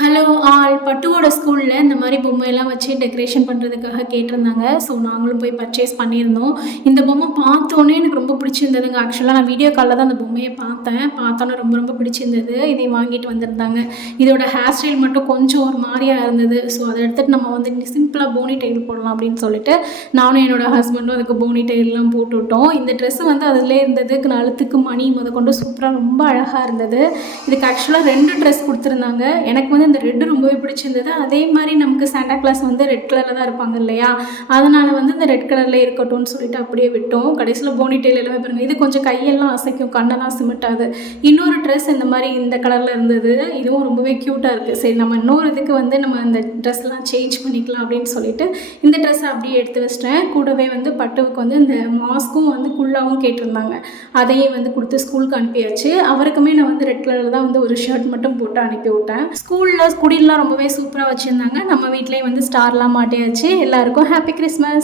Hello all பட்டுவோட ஸ்கூலில் இந்த மாதிரி பொம்மையெல்லாம் வச்சு டெக்கரேஷன் பண்ணுறதுக்காக கேட்டிருந்தாங்க. ஸோ நாங்களும் போய் பர்ச்சேஸ் பண்ணியிருந்தோம். இந்த பொம்மை பார்த்தோன்னே எனக்கு ரொம்ப பிடிச்சிருந்ததுங்க. ஆக்சுவலாக நான் வீடியோ காலில் தான் அந்த பொம்மையை பார்த்தோன்னே ரொம்ப ரொம்ப பிடிச்சிருந்தது. இதையும் வாங்கிட்டு வந்திருந்தாங்க. இதோட ஹேர் ஸ்டைல் மட்டும் கொஞ்சம் ஒரு மாதிரியாக இருந்தது. ஸோ அதை எடுத்துகிட்டு நம்ம வந்து சிம்பிளாக போனி டெயில் போடலாம் அப்படின்னு சொல்லிட்டு நானும் என்னோடய ஹஸ்பண்டும் அதுக்கு போனி டெயிலெலாம் போட்டுவிட்டோம். இந்த ட்ரெஸ்ஸு வந்து அதிலே இருந்தது. கழுத்துக்கு மணி கொண்டு சூப்பராக ரொம்ப அழகாக இருந்தது. இதுக்கு ஆக்சுவலாக 2 ட்ரெஸ் கொடுத்துருந்தாங்க. எனக்கு வந்து இந்த ரெட்டு ரொம்பவே பிடிச்சிருந்தது. அதே மாதிரி நமக்கு சாண்டா கிளாஸ் வந்து ரெட் கலரில் தான் இருப்பாங்க இல்லையா, அதனால் வந்து இந்த ரெட் கலரில் இருக்கட்டும்னு சொல்லிட்டு அப்படியே விட்டோம். கடைசியில் போனி டெயில் எல்லாமே பாருங்கள். இது கொஞ்சம் கையெல்லாம் அசைக்கும், கண்ணெல்லாம் சிமிட்டாது. இன்னொரு ட்ரெஸ் இந்த மாதிரி இந்த கலரில் இருந்தது. இதுவும் ரொம்பவே க்யூட்டாக இருக்குது. சரி நம்ம இன்னொரு இதுக்கு வந்து நம்ம இந்த ட்ரெஸ்லாம் சேஞ்ச் பண்ணிக்கலாம் அப்படின்னு சொல்லிட்டு இந்த ட்ரெஸ்ஸை அப்படியே எடுத்து வச்சிட்டேன். கூடவே வந்து பட்டுவுக்கு வந்து இந்த மாஸ்க்கும் வந்து குள்ளாவும் கேட்டிருந்தாங்க. அதையும் வந்து கொடுத்து ஸ்கூலுக்கு அனுப்பியாச்சு. அவருக்குமே நான் வந்து ரெட் கலரில் தான் வந்து ஒரு ஷர்ட் மட்டும் போட்டு அனுப்பி விட்டேன். ஸ்கூலில் குடிலாம் ரொம்பவே சூப்பராக வச்சுருந்தாங்க. நம்ம வீட்லேயே வந்து ஸ்டார்லாம் மாட்டியாச்சு. எல்லாருக்கும் ஹாப்பி கிறிஸ்மஸ்.